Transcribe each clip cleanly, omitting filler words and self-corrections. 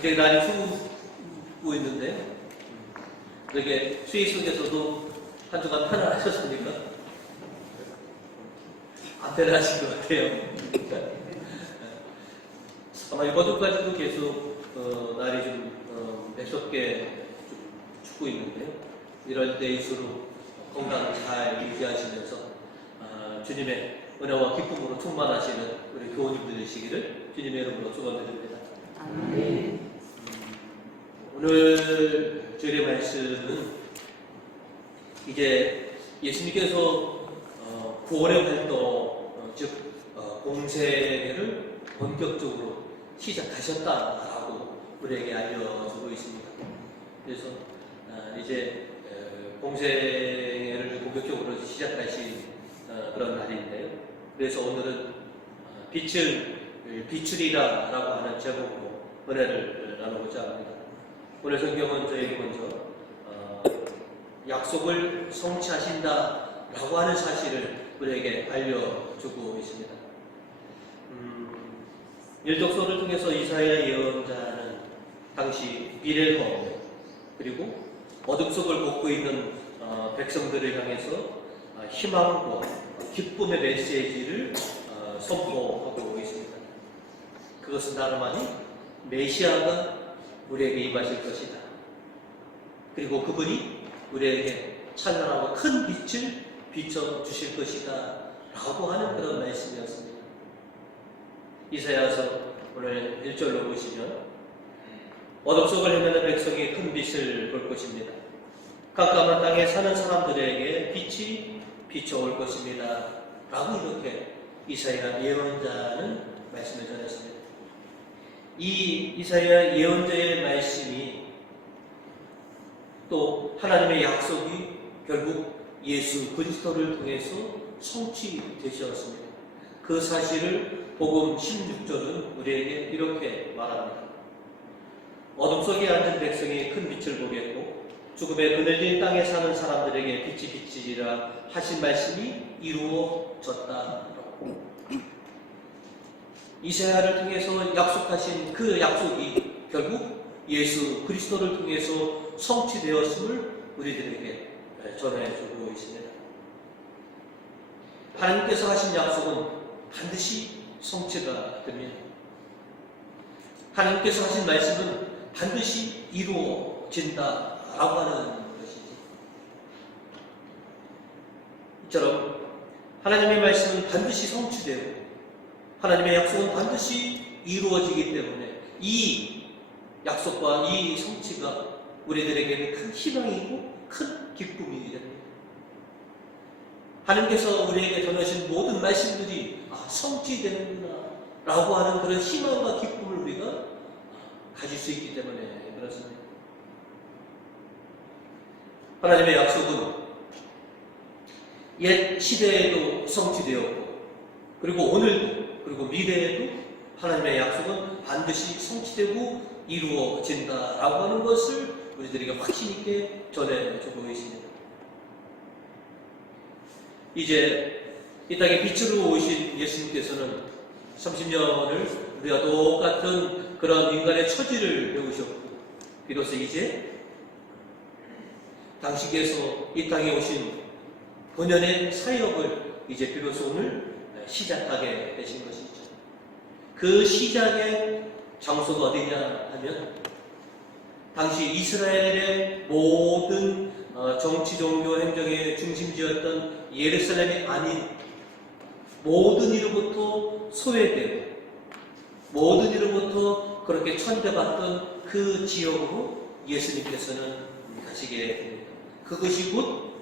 굉장히 많이 추고 있는데, 그렇게 추위 속에서도 한 주간 편안하셨습니까? 안 편안하신 것 같아요. 아마 이번 주까지도 계속 날이 좀 매섭게 좀 춥고 있는데요. 이럴 때일수록 건강 잘 유지하시면서 주님의 은혜와 기쁨으로 충만하시는 우리 교우님들 되시기를 주님의 이름으로 축원드립니다. 아멘. 오늘 주일의 말씀은 이제 예수님께서 구원의 활동, 즉 공생애를 본격적으로 시작하셨다라고 우리에게 알려주고 있습니다. 그래서 이제 공생애를 본격적으로 시작하신 그런 날인데요. 그래서 오늘은 빛을 비추리라라고 하는 제목으로 은혜를 나누고자 합니다. 오늘 성경은 저에게 먼저 약속을 성취하신다라고 하는 사실을 우리에게 알려주고 있습니다. 일독서를 통해서 이사야 예언자는 당시 미래형 그리고 어둠 속을 걷고 있는 백성들을 향해서 희망과 기쁨의 메시지를 선포하고 있습니다. 그것은 다름 아닌 메시아가 우리에게 임하실 것이다. 그리고 그분이 우리에게 찬란하고 큰 빛을 비춰주실 것이다 라고 하는 그런 말씀이었습니다. 이사야서 오늘 1절로 보시면 어둠 속을 헤매는 백성이 큰 빛을 볼 것입니다. 깜깜한 땅에 사는 사람들에게 빛이 비춰올 것입니다 라고 이렇게 이사야 예언자는 말씀을 전했습니다. 이 이사야 예언자의 말씀이 또 하나님의 약속이 결국 예수 그리스도를 통해서 성취되셨습니다. 그 사실을 복음 16절은 우리에게 이렇게 말합니다. 어둠 속에 앉은 백성이 큰 빛을 보겠고 죽음에 그늘진 땅에 사는 사람들에게 빛이 비치리라 하신 말씀이 이루어졌다. 이사야를 통해서 약속하신 그 약속이 결국 예수 그리스도를 통해서 성취되었음을 우리들에게 전해주고 있습니다. 하나님께서 하신 약속은 반드시 성취가 됩니다. 하나님께서 하신 말씀은 반드시 이루어진다라고 하는 것이지. 이처럼 하나님의 말씀은 반드시 성취되고 하나님의 약속은 반드시 이루어지기 때문에 이 약속과 이 성취가 우리들에게는 큰 희망이고 큰 기쁨이 됩니다. 하나님께서 우리에게 전하신 모든 말씀들이 성취되는구나 라고 하는 그런 희망과 기쁨을 우리가 가질 수 있기 때문에 그렇습니다. 하나님의 약속은 옛 시대에도 성취되었고 그리고 오늘도 그리고 미래에도 하나님의 약속은 반드시 성취되고 이루어진다라고 하는 것을 우리들에게 확신 있게 전해주고 있습니다. 이제 이 땅에 빛으로 오신 예수님께서는 30년을 우리가 똑같은 그런 인간의 처지를 배우셨고 비로소 이제 당시께서 이 땅에 오신 본연의 사역을 이제 비로소 오늘 시작하게 되신 것이죠. 그 시작의 장소가 어디냐 하면 당시 이스라엘의 모든 정치, 종교, 행정의 중심지였던 예루살렘이 아닌 모든 이로부터 소외되고 모든 이로부터 그렇게 천대받던 그 지역으로 예수님께서는 가시게 됩니다. 그것이 곧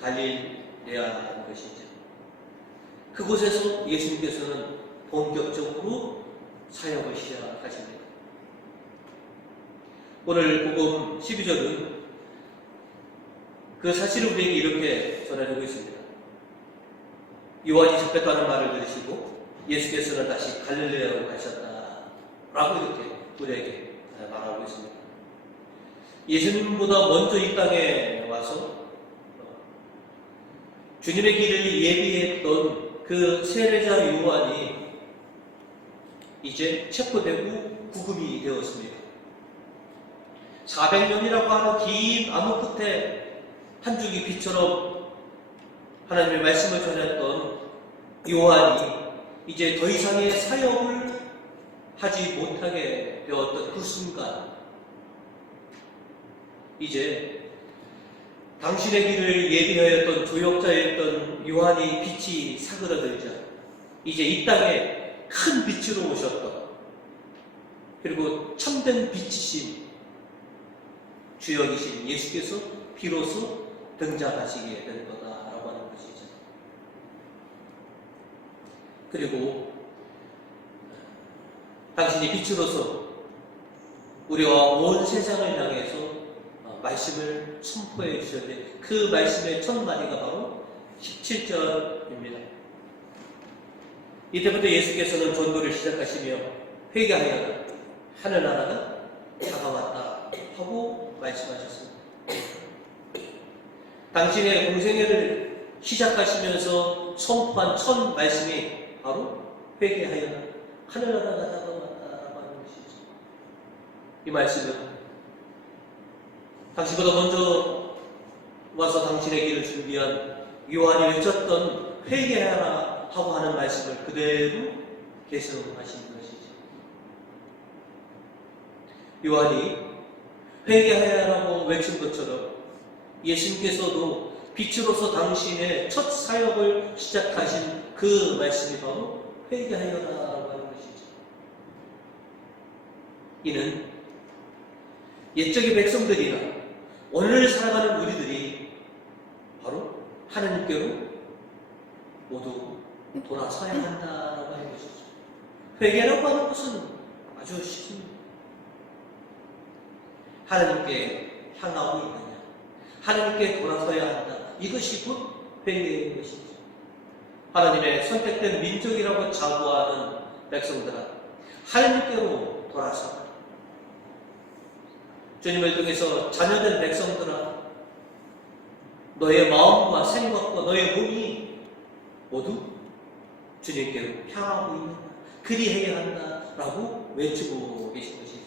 갈릴레아인 것이죠. 그곳에서 예수님께서는 본격적으로 사역을 시작하십니다. 오늘 복음 12절은 그 사실을 우리에게 이렇게 전해주고 있습니다. 요한이 잡혔다는 말을 들으시고 예수께서는 다시 갈릴레아로 가셨다라고 이렇게 우리에게 말하고 있습니다. 예수님보다 먼저 이 땅에 와서 주님의 길을 예비했던 그 세례자 요한이 이제 체포되고 구금이 되었습니다. 400년이라고 하는 긴 암흑 끝에 한 줄기 빛처럼 하나님의 말씀을 전했던 요한이 이제 더 이상의 사역을 하지 못하게 되었던 그 순간, 이제 당신의 길을 예비하였던 조역자였던 요한이 빛이 사그라들자 이제 이 땅에 큰 빛으로 오셨던, 그리고 참된 빛이신 주역이신 예수께서 비로소 등장하시게 된 거다라고 하는 것이죠. 그리고 당신이 빛으로서 우리와 온 세상을 향해서 말씀을 선포해 주셨는데, 그 말씀의 첫 마디가 바로 17절입니다. 이때부터 예수께서는 전도를 시작하시며 회개하여라, 하늘나라가 다가왔다 하고 말씀하셨습니다. 당신의 공생애를 시작하시면서 선포한 첫 말씀이 바로 회개하여라, 하늘나라가 다가왔다라고 하는 것이죠. 이 말씀은 당신보다 먼저 와서 당신의 길을 준비한 요한이 외쳤던 회개하라 하고 하는 말씀을 그대로 계승하신 것이죠. 요한이 회개하라고 외친 것처럼 예수님께서도 빛으로서 당신의 첫 사역을 시작하신 그 말씀이 바로 회개하여라라고 하는 것이죠. 이는 옛적의 백성들이나 오늘 살아가는 우리들이 바로 하나님께로 모두 돌아서야 한다라고 하는 것이죠. 회개라고 하는 것은 아주 쉽습니다. 하나님께 향하고 있느냐, 하나님께 돌아서야 한다, 이것이 곧 회개의 것이죠. 하나님의 선택된 민족이라고 자부하는 백성들아, 하나님께로 돌아서라. 주님을 통해서 자녀된 백성들아, 너의 마음과 생각과 너의 몸이 모두 주님께로 향하고 있는다, 그리해야 한다라고 외치고 계신 것이죠.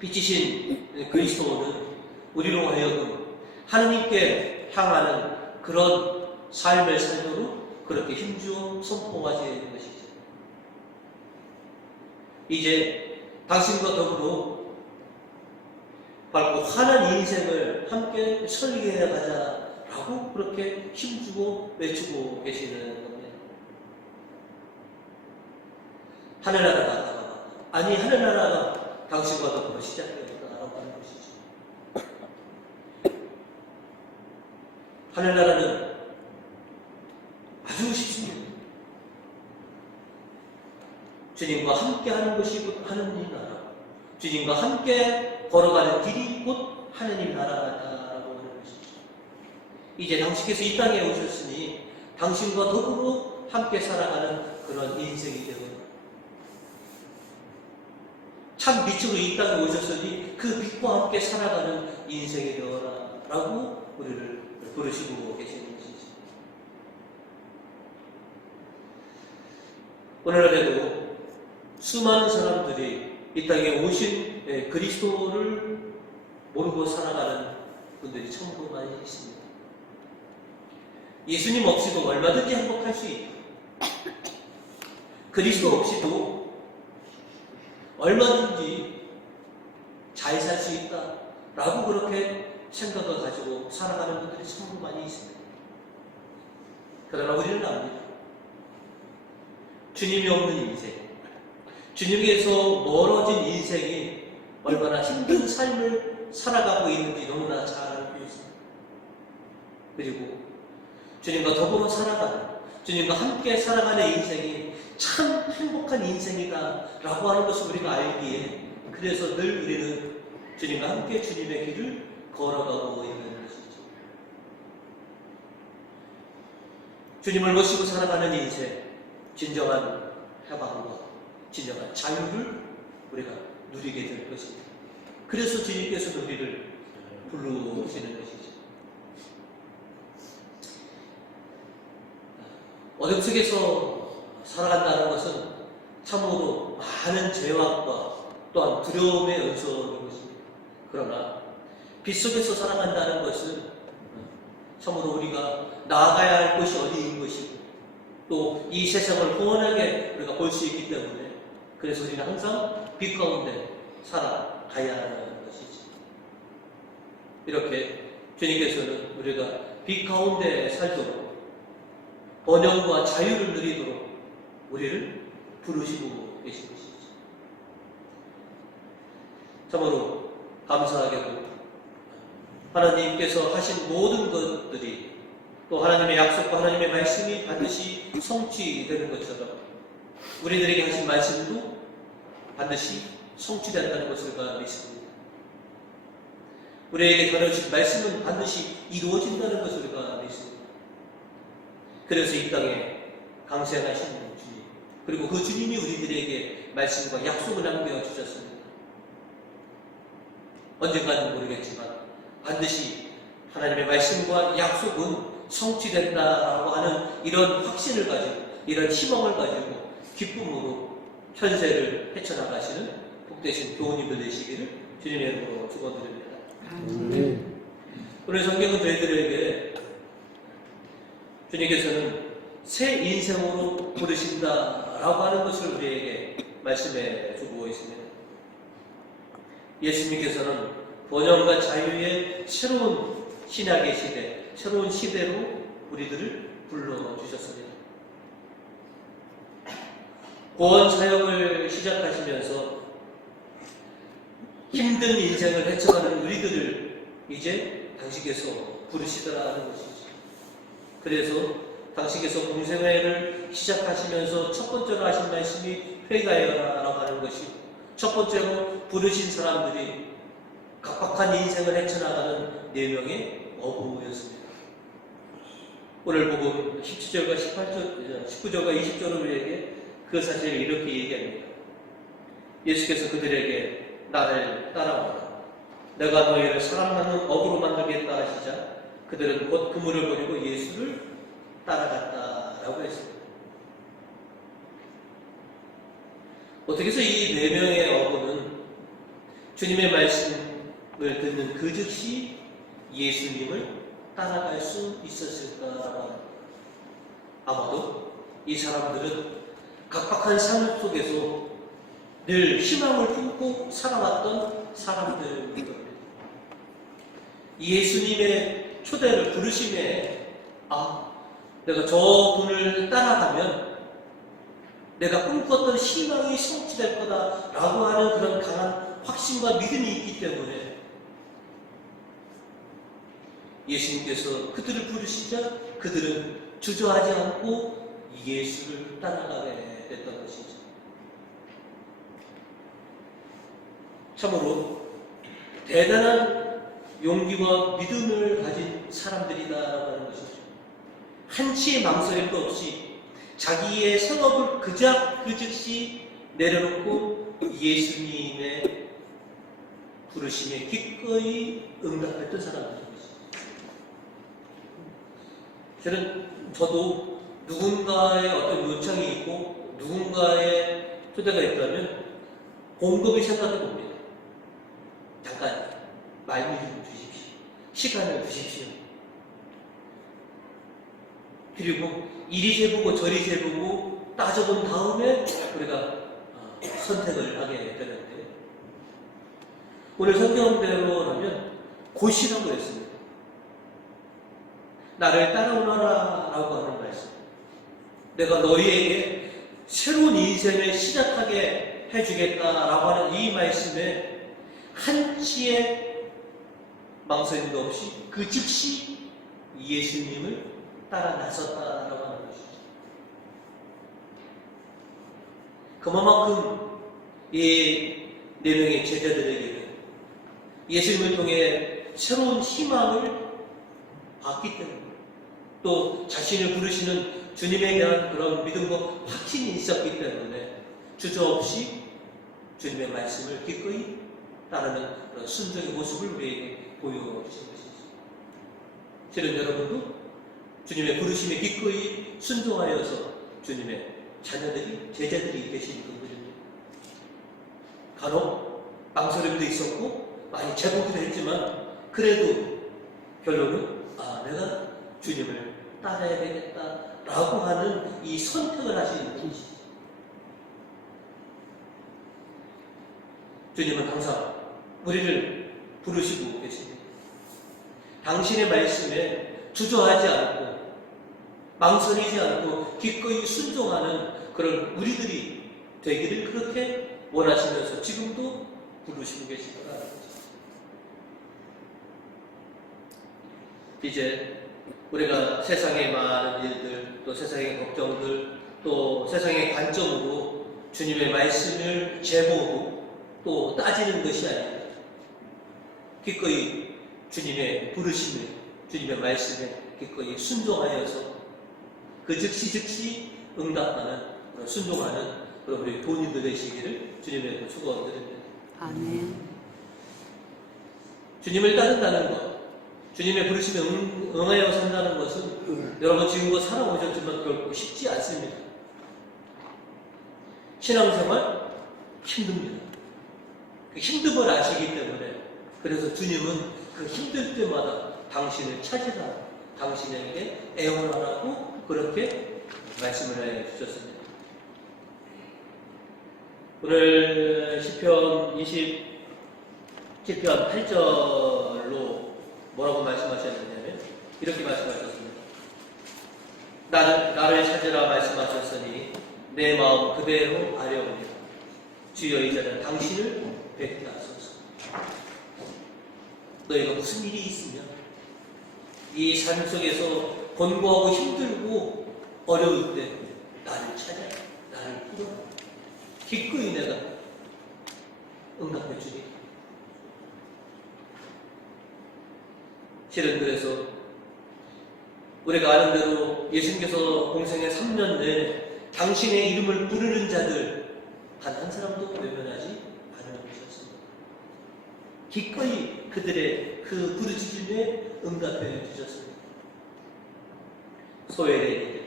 빛이신 그리스도는 우리로 하여금 하나님께 향하는 그런 삶을 살도록 그렇게 힘주어 선포하셔야 되는 것이죠. 이제 당신과 더불어 밝고 환한 인생을 함께 설계해 가자라고 그렇게 힘주고 외치고 계시는 겁니다. 하늘나라가 다가왔다. 아니, 하늘나라가 당신과 더불어 시작되었다라고 하는 것이죠. 하늘나라는 아주 쉽습니다. 주님과 함께 하는 것이 곧 하느님 나라, 주님과 함께 걸어가는 길이 곧 하느님 나라라고 하는 것이죠. 이제 당신께서 이 땅에 오셨으니 당신과 더불어 함께 살아가는 그런 인생이 되고, 참 빛으로 이 땅에 오셨으니 그 빛과 함께 살아가는 인생이 되어라 라고 우리를 부르시고 계시는 것이죠. 오늘날에도 수많은 사람들이 이 땅에 오신 그리스도를 모르고 살아가는 분들이 참으로 많이 있습니다. 예수님 없이도 얼마든지 행복할 수 있고, 그리스도 없이도 얼마든지 잘 살 수 있다라고 그렇게 생각을 가지고 살아가는 분들이 참으로 많이 있습니다. 그러나 우리는 압니다. 주님이 없는 인생, 주님께서 멀어진 인생이 얼마나 힘든 삶을 살아가고 있는지 너무나 잘 알고 있습니다. 그리고 주님과 더불어 살아가는, 주님과 함께 살아가는 인생이 참 행복한 인생이다 라고 하는 것을 우리가 알기에, 그래서 늘 우리는 주님과 함께 주님의 길을 걸어가고 있는 것이죠. 주님을 모시고 살아가는 인생, 진정한 해방과 진정한 자유를 우리가 누리게 될 것입니다. 그래서 주님께서 우리를 부르시는 것이죠. 어둠 속에서 살아간다는 것은 참으로 많은 죄악과 또한 두려움의 연속인 것입니다. 그러나 빛 속에서 살아간다는 것은 참으로 우리가 나아가야 할 곳이 어디인 것이고 또 이 세상을 훤하게 우리가 볼 수 있기 때문에 그래서 우리는 항상 빛 가운데 살아가야 하는 것이지. 이렇게 주님께서는 우리가 빛 가운데 살도록 번영과 자유를 누리도록 우리를 부르시고 계신 것이지. 참으로 감사하게도 하나님께서 하신 모든 것들이 또 하나님의 약속과 하나님의 말씀이 반드시 성취되는 것처럼 우리들에게 하신 말씀도 반드시 성취된다는 것을 믿습니다. 우리에게 전해주신 말씀은 반드시 이루어진다는 것을 믿습니다. 그래서 이 땅에 강세하신 주님, 그리고 그 주님이 우리들에게 말씀과 약속을 남겨주셨습니다. 언젠가는 모르겠지만 반드시 하나님의 말씀과 약속은 성취된다라고 하는 이런 확신을 가지고 이런 희망을 가지고 기쁨으로 현세를 헤쳐나가시는 복되신 교우님들 되시기를 주님의 이름으로 축원드립니다. 오늘 성경은 저희들에게 주님께서는 새 인생으로 부르신다라고 하는 것을 우리에게 말씀해 주고 있습니다. 예수님께서는 번영과 자유의 새로운 신약의 시대, 새로운 시대로 우리들을 불러주셨습니다. 구원 사역을 시작하시면서 힘든 인생을 헤쳐가는 우리들을 이제 당신께서 부르시더라는 것이죠. 그래서 당신께서 공생애를 시작하시면서 첫 번째로 하신 말씀이 회개하여라라고 하는 것이 첫 번째로 부르신 사람들이 각박한 인생을 헤쳐나가는 4명의 어부였습니다. 오늘 복음 17절과 18절, 19절과 20절을 우리에게 그 사실을 이렇게 얘기합니다. 예수께서 그들에게 나를 따라오라. 내가 너희를 사람 많은 어부로 만들겠다 하시자 그들은 곧 그물을 버리고 예수를 따라갔다라고 했습니다. 어떻게 해서 이 4명의 어부는 주님의 말씀을 듣는 그 즉시 예수님을 따라갈 수 있었을까라고. 아마도 이 사람들은 각박한 삶 속에서 늘 희망을 품고 살아왔던 사람들인 겁니다. 예수님의 초대를 부르심에 내가 저 분을 따라가면 내가 꿈꿨던 희망이 성취될 거다라고 하는 그런 강한 확신과 믿음이 있기 때문에 예수님께서 그들을 부르시자 그들은 주저하지 않고 예수를 따라가게 됐던 것이죠. 참으로 대단한 용기와 믿음을 가진 사람들이다라고 하는 것이죠. 한치의 망설임도 없이 자기의 생업을 그 즉시 내려놓고 예수님의 부르심에 기꺼이 응답했던 사람들입니다. 저도 누군가의 어떤 요청이 있고 누군가의 초대가 있다면 곰곰이 생각해 봅니다. 잠깐 말미 좀 주십시오. 시간을 주십시오. 그리고 이리 재보고 저리 재보고 따져본 다음에 우리가 선택을 하게 되는데 오늘 성경대로라면 곧이라고 했습니다. 나를 따라오너라 라고 하는 말씀. 내가 너희에게 새로운 인생을 시작하게 해주겠다라고 하는 이 말씀에 한치의 망설임도 없이 그 즉시 예수님을 따라 나섰다라고 하는 것이죠. 그만큼 이 4명의 제자들에게는 예수님을 통해 새로운 희망을 받기 때문에 또 자신을 부르시는 주님에 대한 그런 믿음과 확신이 있었기 때문에 주저없이 주님의 말씀을 기꺼이 따르는 그런 순종의 모습을 우리에게 보여주신 것이죠. 실은 여러분도 주님의 부르심에 기꺼이 순종하여서 주님의 자녀들이 제자들이 되신 분들입니다. 간혹 망설임도 있었고 많이 재보기도 했지만 그래도 결론은 내가 주님을 따라야 되겠다라고 하는 이 선택을 하시는 분이시죠. 주님은 항상 우리를 부르시고 계십니다. 당신의 말씀에 주저하지 않고 망설이지 않고 기꺼이 순종하는 그런 우리들이 되기를 그렇게 원하시면서 지금도 부르시고 계시더라는 거죠. 이제 우리가 세상의 많은 일들, 또 세상의 걱정들, 또 세상의 관점으로 주님의 말씀을 재보고 또 따지는 것이 아닙니다. 기꺼이 주님의 부르심을, 주님의 말씀에 기꺼이 순종하여서 그 즉시 응답하는, 순종하는 그런 우리 본인들 되시기를 주님의 축원드립니다. 아멘. 주님을 따른다는 것, 주님의 부르심에 응하여 산다는 것은 여러분 지금껏 살아오셨지만 결코 쉽지 않습니다. 신앙생활 힘듭니다. 그 힘듦을 아시기 때문에 그래서 주님은 그 힘들 때마다 당신을 찾으라, 당신에게 애원하라고 그렇게 말씀을 해 주셨습니다. 오늘 시편 27편 8절로 뭐라고 말씀하셨느냐면 이렇게 말씀하셨습니다. 나를 찾으라 말씀하셨으니 내 마음 그대로 아뢰옵니다. 주여 이제는 당신을 뵙게 하소서. 너희가 무슨 일이 있으면 이 삶 속에서 곤고하고 힘들고 어려울 때 나를 찾아, 나를 부르라. 기꺼이 내가 응답해 주리. 실은 그래서 우리가 아는 대로 예수님께서 공생의 3년 내내 당신의 이름을 부르는 자들 단 한 사람도 외면하지 않으셨습니다. 기꺼이 그들의 그 부르짖음에 응답해 주셨습니다. 소외되는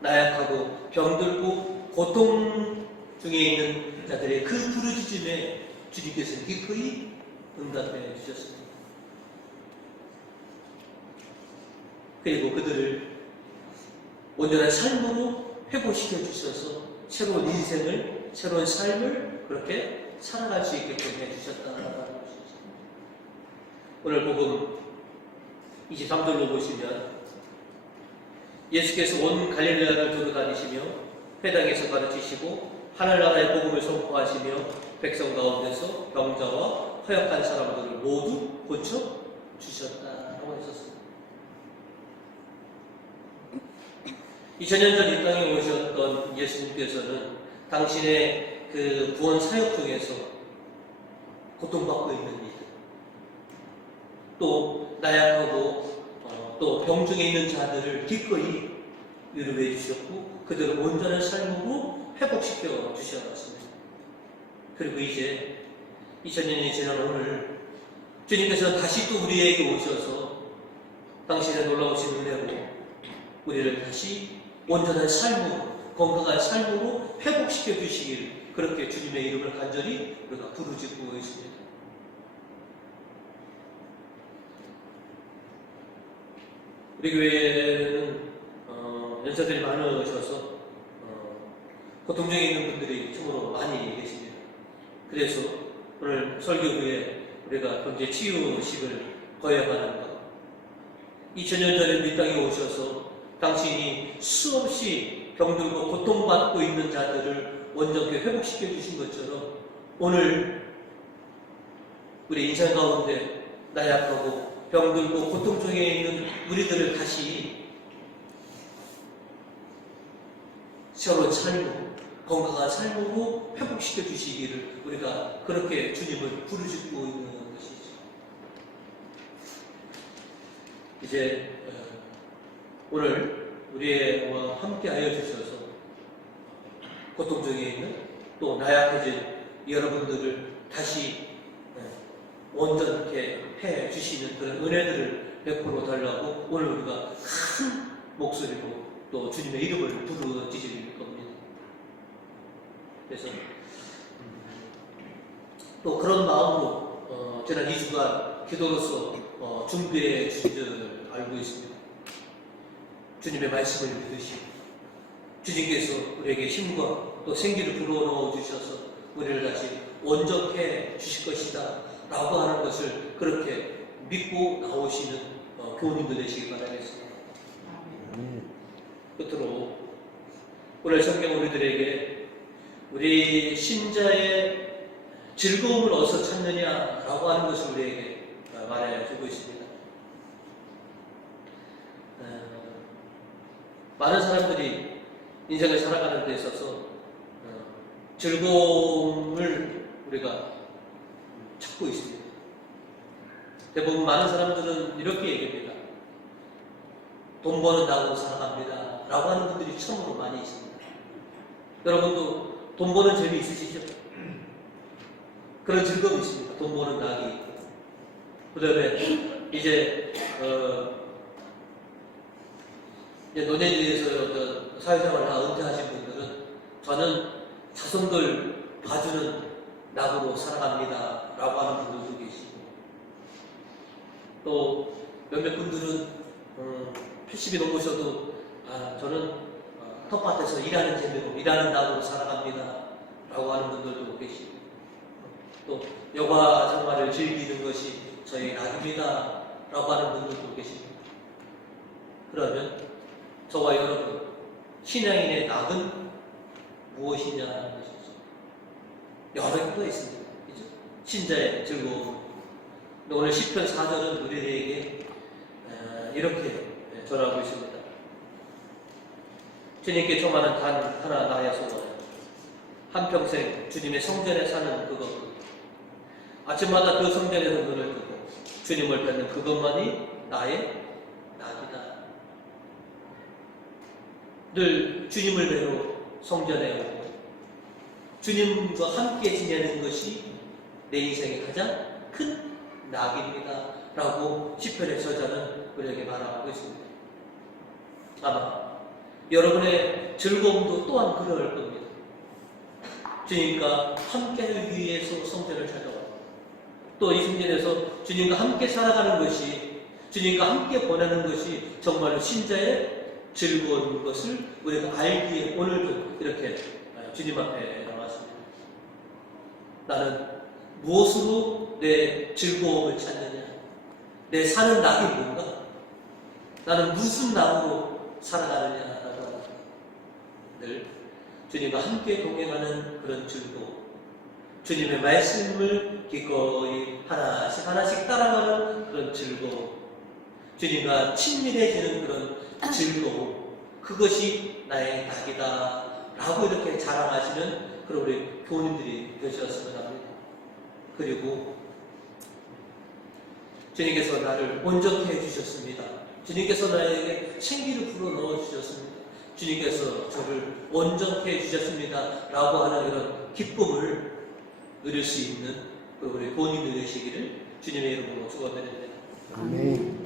나약하고 병들고 고통 중에 있는 자들의 그 부르짖음에 주님께서는 기꺼이 응답해 주셨습니다. 그리고 그들을 온전한 삶으로 회복시켜 주셔서 새로운 인생을, 새로운 삶을 그렇게 살아갈 수 있게끔 해주셨다는 것이죠. 오늘 복음 23절로 보시면 예수께서 온 갈릴레아를 두루다니시며 회당에서 가르치시고 하늘나라의 복음을 선포하시며 백성 가운데서 병자와 허약한 사람들을 모두 고쳐 주셨다라고 했었습니다. 2000년 전 이 땅에 오셨던 예수님께서는 당신의 그 구원 사역 중에서 고통받고 있는 이들, 또 나약하고 또 병중에 있는 자들을 기꺼이 위로해 주셨고 그들을 온전한 삶으로 회복시켜 주셨습니다. 그리고 이제 2000년이 지난 오늘 주님께서 다시 또 우리에게 오셔서 당신의 놀라우신 은혜로 우리를 다시 온전한 삶으로, 건강한 삶으로 회복시켜 주시길 그렇게 주님의 이름을 간절히 우리가 부르짖고 있습니다. 우리 교회에는 연세들이 많으셔서 고통 중에 있는 분들이 참으로 많이 계십니다. 그래서 오늘 설교 후에 우리가 경제 치유식을 거행하는 것, 2000년 전에 이 땅에 오셔서 당신이 수없이 병들고 고통받고 있는 자들을 온전히 회복시켜 주신 것처럼 오늘 우리 인생 가운데 나약하고 병들고 고통 중에 있는 우리들을 다시 새로운 삶으로, 건강한 삶으로 회복시켜 주시기를 우리가 그렇게 주님을 부르짖고 있는 것이죠. 이제 오늘 우리와 함께 하여 주셔서 고통 중에 있는 또 나약해진 여러분들을 다시 온전하게 해 주시는 그런 은혜들을 베풀어 달라고 오늘 우리가 큰 목소리로 또 주님의 이름을 부르짖을 겁니다. 그래서 또 그런 마음으로 지난 2주간 기도로서 준비해 주신 줄 알고 있습니다. 주님의 말씀을 믿으시고 주님께서 우리에게 힘과 또 생기를 불어넣어 주셔서 우리를 다시 온전해 주실 것이다 라고 하는 것을 그렇게 믿고 나오시는 교우님들 되시기 바라겠습니다. 끝으로 오늘 성경 우리들에게 우리 신자의 즐거움을 어디서 찾느냐라고 하는 것을 우리에게 말해주고 있습니다. 많은 사람들이 인생을 살아가는 데 있어서 즐거움을 우리가 찾고 있습니다. 대부분 많은 사람들은 이렇게 얘기합니다. 돈 버는 낙으로 살아갑니다 라고 하는 분들이 참으로 많이 있습니다. 여러분도 돈 버는 재미 있으시죠? 그런 즐거움이 있습니다. 돈 버는 낙이 있고 그 다음에 이제 노년지에서 어떤 사회생활을 다 은퇴하신 분들은 저는 자손들 봐주는 낙으로 살아갑니다 라고 하는 분들도 계시고 또 몇몇 분들은 80이 넘으셔도 저는 텃밭에서 일하는 재미로 일하는 낙으로 살아갑니다 라고 하는 분들도 계시고 또 여가 생활을 즐기는 것이 저희 낙입니다 라고 하는 분들도 계십니다. 그러면 저와 여러분 신앙인의 낙은 무엇이냐 하는 것이죠. 여러 개가 있습니다. 그죠? 신자의 즐거움. 오늘 시편 4절은 우리에게 이렇게 전하고 있습니다. 주님께 청하는 단 하나 나의 소원, 한평생 주님의 성전에 사는 그것, 아침마다 그 성전에서 눈을 뜨고 주님을 뵙는 그것만이 나의 낙이다. 늘 주님을 뵈러 성전에 오고 주님과 함께 지내는 것이 내 인생의 가장 큰 낙입니다 라고 시편의 저자는 우리에게 말하고 있습니다. 아마 여러분의 즐거움도 또한 그럴 겁니다. 주님과 함께하기 위해서 성전을 찾아와요. 또 이 성전에서 주님과 함께 살아가는 것이, 주님과 함께 보내는 것이 정말로 신자의 즐거운 것을 우리가 알기에 오늘도 이렇게 주님 앞에 나왔습니다. 나는 무엇으로 내 즐거움을 찾느냐? 내 사는 낙이 뭔가? 나는 무슨 낙으로 살아가느냐라고 합니다. 늘 주님과 함께 동행하는 그런 즐거움, 주님의 말씀을 기꺼이 하나씩 하나씩 따라가는 그런 즐거움, 주님과 친밀해지는 그런 즐거움, 그것이 나의 낙이다 라고 이렇게 자랑하시는 그런 우리 교우님들이 되셨으면 합니다. 그리고 주님께서 나를 온전히 해주셨습니다. 주님께서 나에게 생기를 불어넣어 주셨습니다. 주님께서 저를 온전히 해주셨습니다 라고 하는 이런 기쁨을 누릴 수 있는 우리 교우님들 되시기를 주님의 이름으로 축원드립니다. 아멘.